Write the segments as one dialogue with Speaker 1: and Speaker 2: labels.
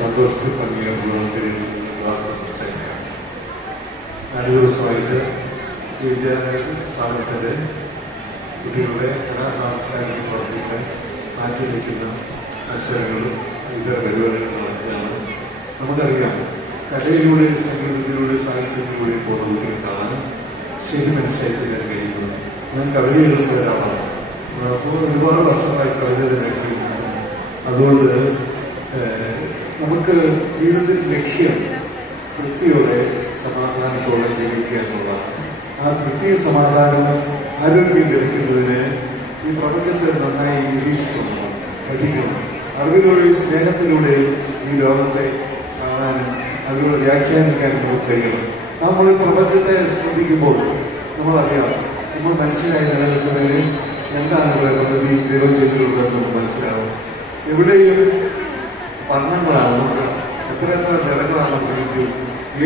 Speaker 1: സന്തോഷത്തിൽ പങ്കുചേർന്നുകൊണ്ട് വാർത്ത സംസാരിക്കാം. നാല് ദിവസമായിട്ട് ഈ വിദ്യാലയ സ്ഥാപനത്തിന്റെ കുട്ടികളുടെ കലാ സാംസ്കാരിക പ്രവർത്തികളെ മാറ്റി വയ്ക്കുന്ന മത്സരങ്ങളും ഇതര പരിപാടികളും നടത്തുകയാണ്. നമുക്കറിയാം കലയിലൂടെ സംഗീതത്തിലൂടെ സാഹിത്യത്തിലൂടെ പോകുന്ന കുട്ടികൾക്കാണ് ശരി മനസ്സിലാക്കാൻ കഴിയുന്നത് ഞാൻ കവിത എഴുതുന്ന ഒരാളാണ്. അപ്പോൾ ഒരുപാട് വർഷമായി കവിത തന്നെ കഴിയുന്നത് അതുകൊണ്ട് നമുക്ക് ജീവിതത്തിൽ ലക്ഷ്യം തൃപ്തിയോടെ സമാധാനത്തോടെ ജീവിക്കുക എന്നുള്ളതാണ്. ആ തൃപ്തിയും സമാധാനവും ആരോഗ്യം ലഭിക്കുന്നതിന് ഈ പ്രപഞ്ചത്തെ നന്നായി നിരീക്ഷിക്കണം പഠിക്കണം അറിവിലൂടെയും സ്നേഹത്തിലൂടെയും ഈ ലോകത്തെ കാണാനും അതിലൂടെ വ്യാഖ്യാനിക്കാനും നമുക്ക് കഴിയണം. നമ്മൾ പ്രപഞ്ചത്തെ ശ്രദ്ധിക്കുമ്പോൾ നമ്മളറിയാം നമ്മൾ മനുഷ്യനായി നിലനിൽക്കുന്നതിന് എന്താണ് പ്രകൃതി ദൈവം ചെയ്തിട്ടുള്ളത് നമുക്ക് മനസ്സിലാവും. എവിടെയും വർണങ്ങളാണ് നമുക്ക് എത്ര എത്ര നിറങ്ങളാണ് പ്രകൃതി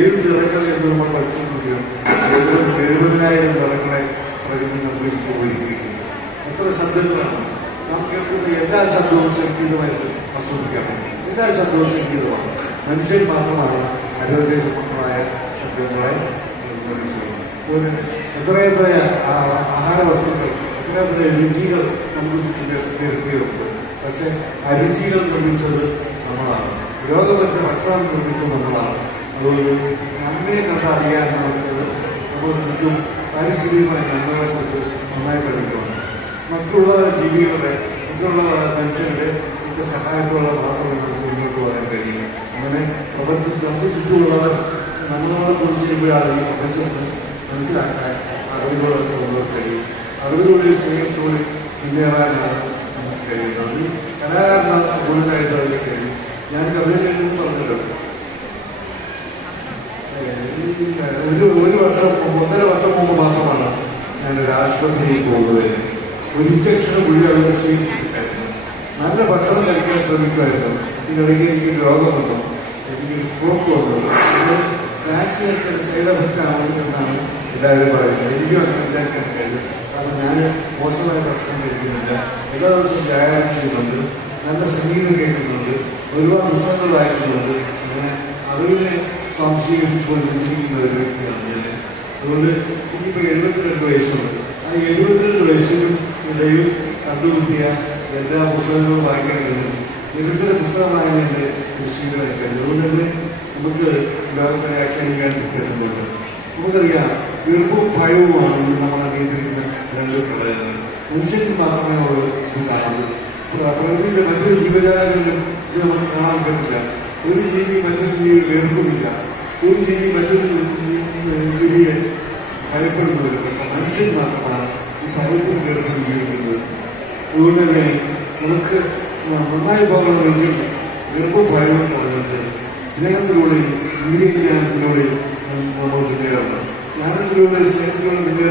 Speaker 1: ഏഴ് നിറങ്ങൾ എന്ന് നമ്മൾ പഠിച്ചിട്ടുണ്ടെങ്കിലും എഴുപത് എഴുപതിനായിരം നിറങ്ങളെ പ്രകൃതി നമുക്ക് ഒരുക്കിയിരിക്കുന്നു എത്ര ശബ്ദങ്ങളാണ്. നാം കേൾക്കുന്ന എല്ലാ ശബ്ദവും സംഗീതമായിട്ട് ആസ്വദിക്കാം എല്ലാ ശബ്ദവും സംഗീതമാണ്. മനുഷ്യൻ മാത്രമാണ് ആരോഗ്യപൂർണമായ ശബ്ദങ്ങളെ അതുപോലെ എത്രയെത്ര ആഹാര വസ്തുക്കൾ എത്രയെത്ര രുചികൾ നമുക്ക് നിരത്തിയുണ്ട് പക്ഷെ അരുചികൾ രുചികൾ നിർമ്മിച്ചത് നമ്മളാണ്. രോഗമറ്റ ഭക്ഷണം നിർമ്മിച്ചത് നമ്മളാണ്. അതുകൊണ്ട് നന്മയെ കണ്ടറിയാൻ നമുക്ക് നമ്മൾ ചുറ്റും പാരിസ്ഥിതികമായ നന്മകളെ കുറിച്ച് നന്നായി പഠിക്കണം. മറ്റുള്ള ജീവികളുടെ മറ്റുള്ള മനുഷ്യരുടെ ഒക്കെ സഹായത്തോടെ മാത്രമേ നമുക്ക് മുന്നോട്ട് പോകാൻ കഴിയില്ല അങ്ങനെ പ്രപഞ്ചത്തിൽ നമുക്ക് ചുറ്റുമുള്ളവർ നമ്മളെ കുറിച്ച് ചെയ്യുമ്പോഴാണ് ഈ പ്രപഞ്ചത്തിന് മനസ്സിലാക്കാൻ അറിവുകളൊക്കെ നമുക്ക് കഴിയും. അറിവിലൂടെ സ്നേഹത്തോടെ മുന്നേറാനാണ് നമുക്ക് കഴിയുന്നത്. കലാകാരനാണ് കൂടുതലായിട്ട് അതിന് കഴിയും ഞാൻ കവിത എഴുതുന്നു പറഞ്ഞല്ലോ. ഒരു വർഷം ഒന്നര വർഷം മുമ്പ് മാത്രമാണ് ഞാൻ ഒരു ആശുപത്രിയിൽ പോകുന്നത്. ഒരു ഇഞ്ചക്ഷന് ഗുളി അതിന് സ്വീകരിച്ചിട്ടായിരുന്നു നല്ല ഭക്ഷണം കഴിക്കാൻ ശ്രമിക്കുമായിരുന്നു. ഇതിനിടയ്ക്ക് എനിക്ക് രോഗം വന്നു. എനിക്ക് സ്ട്രോക്ക് വന്നു. അത് എടുക്കാൻ സൈഡ് എഫക്റ്റ് ആണ് എല്ലാവരും പറയുന്നത്. എനിക്കും അങ്ങനെ വിചാരിക്കാൻ കഴിയും കാരണം ഞാൻ മോശമായ ഭക്ഷണം കഴിക്കുന്നില്ല. എല്ലാ ദിവസവും വ്യായാമം ചെയ്യുന്നുണ്ട്. നല്ല സംഗീതം കേൾക്കുന്നുണ്ട് ഒരുപാട് പുസ്തകങ്ങൾ വായിക്കുന്നുണ്ട് അങ്ങനെ അറിവിനെ സ്വാംശീകരിച്ചുകൊണ്ട് ജീവിക്കുന്ന ഒരു വ്യക്തിയാണ് ഞാൻ. അതുകൊണ്ട് എനിക്കിപ്പോൾ എഴുപത്തിരണ്ട് വയസ്സുണ്ട്. ആ എഴുപത്തിരണ്ട് വയസ്സിനും ഇടയിൽ കണ്ടുകിട്ടിയ എല്ലാ പുസ്തകങ്ങളും വായിക്കാൻ കഴിഞ്ഞു നിരന്തര പുസ്തകം വായനയുടെ ഒരു കഴിഞ്ഞു അതുകൊണ്ട് തന്നെ നമുക്ക് ലോകത്തെ വ്യാഖ്യാനിക്കാൻ പറ്റുന്നുണ്ട്. നമുക്കറിയാം വെറുപ്പും ഭയവുമാണ് ഇന്ന് നമ്മളെ നിയന്ത്രിക്കുന്ന രണ്ട് ഘടകങ്ങൾ. മനുഷ്യന് മാത്രമേ ഉള്ളൂ ഇത് കാണുന്നത്. പ്ര- പ്രകൃതിയിലെ മറ്റൊരു ജീവജാലങ്ങളിലും ഇത് നമുക്ക് കാണാൻ പറ്റില്ല. ഒരു ജീവി മറ്റൊരു ജീവിയെ വേർക്കുന്നില്ല ഒരു ജീവി മറ്റൊരു ജീവി- ജീവിയെ ഭയപ്പെടുന്നവരും പക്ഷെ മനുഷ്യൻ മാത്രമാണ് ഈ ഭയത്തിന് വേർപെട്ട് ജീവിക്കുന്നത്. അതുകൊണ്ട് തന്നെ നമുക്ക് നന്നായി പോകണമെങ്കിൽ ഭയവും പറഞ്ഞിട്ട് സ്നേഹത്തിലൂടെയും ഇന്ദ്രിയജ്ഞാനത്തിലൂടെയും നമ്മൾ മുന്നേറണം. ജ്ഞാനത്തിലൂടെ സ്നേഹത്തിലൂടെ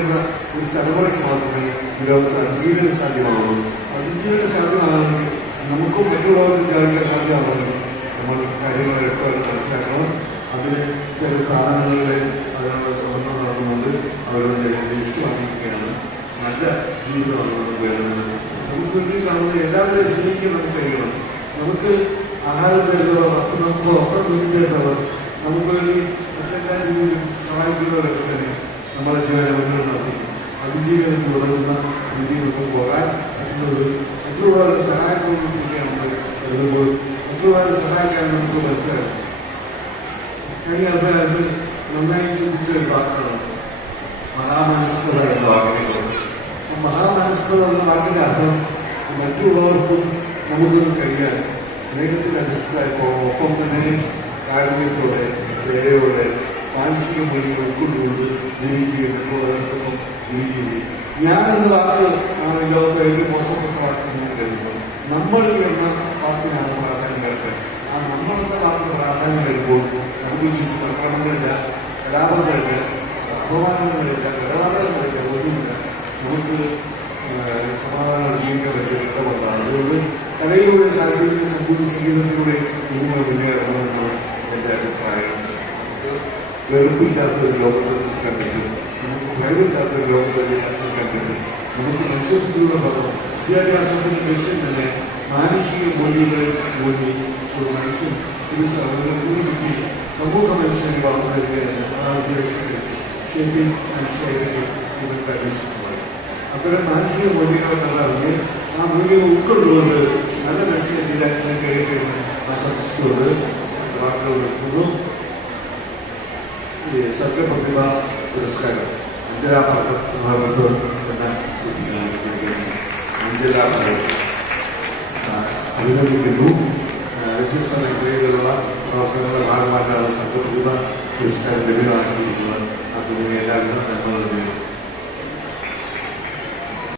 Speaker 1: ഒരു തലമുറയ്ക്ക് മാത്രമേ ഈ ലോകത്ത് അതിജീവന സാധ്യമാകുള്ളൂ അതിജീവന സാധ്യമാകണമെങ്കിൽ നമുക്കും മറ്റുള്ളവർക്ക് വിചാരിക്കാൻ സാധ്യമാകണമെങ്കിൽ നമ്മൾ വ്യക്തമായിട്ട് മനസ്സിലാക്കണം. അതിന് ചില സ്ഥാപനങ്ങളിലെ അതിനുള്ള ശ്രമങ്ങൾ നടന്നുകൊണ്ട് അവരോട് ജനങ്ങളെ വാങ്ങിക്കുകയാണ് നല്ല ജീവിതമാണ് നമുക്ക് വേണ്ടത്. നമുക്ക് വീട്ടിൽ കാണുന്ന എല്ലാവരെയും സ്നേഹിക്കാൻ നമുക്ക് കഴിയണം. നമുക്ക് ആഹാരം തരുന്നവർ വസ്ത്രം നമുക്ക് വസ്ത്രം തുന്നി തരുന്നവർ നമുക്ക് വേണ്ടി മറ്റെല്ലാ രീതിയിലും സഹായിക്കുന്നവരൊക്കെ തന്നെ നമ്മളെ ജീവനെ നടത്തിക്കും അതിജീവനത്തിൽ തുടരുന്ന രീതിയിലൊക്കെ പോകാൻ പറ്റുന്നത് മറ്റുള്ളവരുടെ സഹായം കൊണ്ടിരിക്കാൻ നമ്മൾ കരുതുമ്പോൾ മറ്റുള്ളവരെ സഹായിക്കാൻ നമുക്ക് മനസ്സിലാക്കാം കഴിഞ്ഞ അടുത്ത കാലത്ത് നന്നായി ചിന്തിച്ച ഒരു വാക്കാണ് മഹാമനസ്കത എന്ന വാക്കിനെ കുറിച്ച്. മഹാമനസ്കത എന്ന വാക്കിന്റെ അർത്ഥം മറ്റുള്ളവർക്കും നമുക്കൊന്നും കഴിയാൻ സ്നേഹത്തിൽ അധിഷ്ഠിതായ ഒപ്പം തന്നെ കാരുണ്യത്തോടെ ദയയോടെ മാനസിക മൂല്യങ്ങൾ ഉൾക്കൊണ്ടുകൊണ്ട് ജീവിക്കുകയും മറ്റുള്ളവർക്കൊപ്പം ജീവിക്കുകയും ഞാൻ എന്ന വാക്ക് ലോകത്തെ ഏറ്റവും മോശപ്പെട്ട വാക്ക് ഞാൻ കരുതുന്നു നമ്മൾ എന്ന വാക്കിനാണ് പ്രാധാന്യം കേൾക്കുന്നത് ആ നമ്മൾ എന്ന വാക്കിന് പ്രാധാന്യം വരുമ്പോൾ നമുക്ക് ചുറ്റും അക്രമങ്ങളില്ല കലാപങ്ങളില്ല അപമാനങ്ങളില്ല കൊലപാതകങ്ങളില്ല ഒന്നുമില്ല. നമുക്ക് സമാധാനം ജീവിക്കാൻ പറ്റിയ ഇടപെടാണ് അതുകൊണ്ട് കലയിലൂടെ സാഹിത്യത്തിലൂടെ സംഗീത സംഗീതത്തിലൂടെ നിങ്ങൾ മുന്നേറണമെന്നാണ് വെറുപ്പില്ലാത്ത ഒരു ലോകത്തെ നിൽക്കാൻ നമുക്ക് ഭയമില്ലാത്ത ഒരു ലോകത്തെ നിൽക്കാൻ നമുക്ക് മനുഷ്യത്തിലൂടെ പദം വിദ്യാഭ്യാസത്തിന് ലക്ഷ്യം തന്നെ മാനുഷിക മൂല്യങ്ങളിൽ മൂല്യം ഒരു മനുഷ്യൻ ഒരു സ- ഒരു ഒരു കുട്ടി സമൂഹ മനുഷ്യനെ വളർന്നു വരികയാണ് ആ ഉദ്ദേശത്തിൽ ഷേപ്പിംഗ് ആൻഡ് ഷെയറിംഗ് ഇവൻ അത്തരം മാനസിക മൂല്യങ്ങൾ നമ്മൾ അറിഞ്ഞ് ആ മൂല്യം ഉൾക്കൊണ്ടുകൊണ്ട് നല്ല മനുഷ്യനെ തീരാൻ കഴിയട്ടെ എന്ന് ആശംസിച്ചുകൊണ്ട് വാക്കുകൾ വെക്കുന്നു ഈ സർഗപ്രതിഭ പുരസ്കാരം അഞ്ജല ഭഗത് ഭഗവത് എന്ന കുട്ടിയാണ് കൊടുക്കുന്നത് അഞ്ജല ഭഗത് ആ, അഭിനന്ദിക്കുന്നു ആ, വ്യത്യസ്ത മേഖലയിലുള്ള പ്രവർത്തനങ്ങളുടെ ഭാഗമായിട്ടാണ് സംഘപ്രതിഭ പുരസ്കാരം ലഭ്യമാക്കിയിരിക്കുന്നത് അതിന് എല്ലാവരും നന്മ